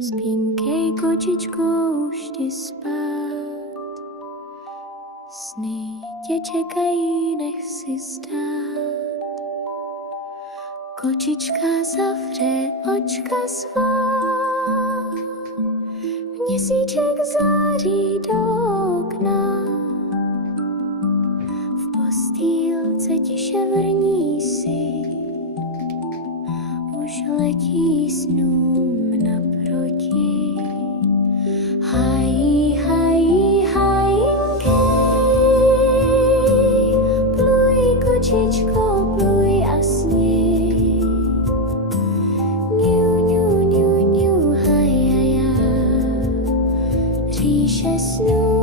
Spínkej, kočičko, už ti spát. Sny tě čekají, nech si stát. Kočička zavře očka svá, měsíček září do okna. V postýlce tiše vrní si, už letí snům naproti. Hají, hají, hajinkej, pluj, kočičko, pluj a sni. Ňu, ňu, ňu, ňu, hajaja, říše snů.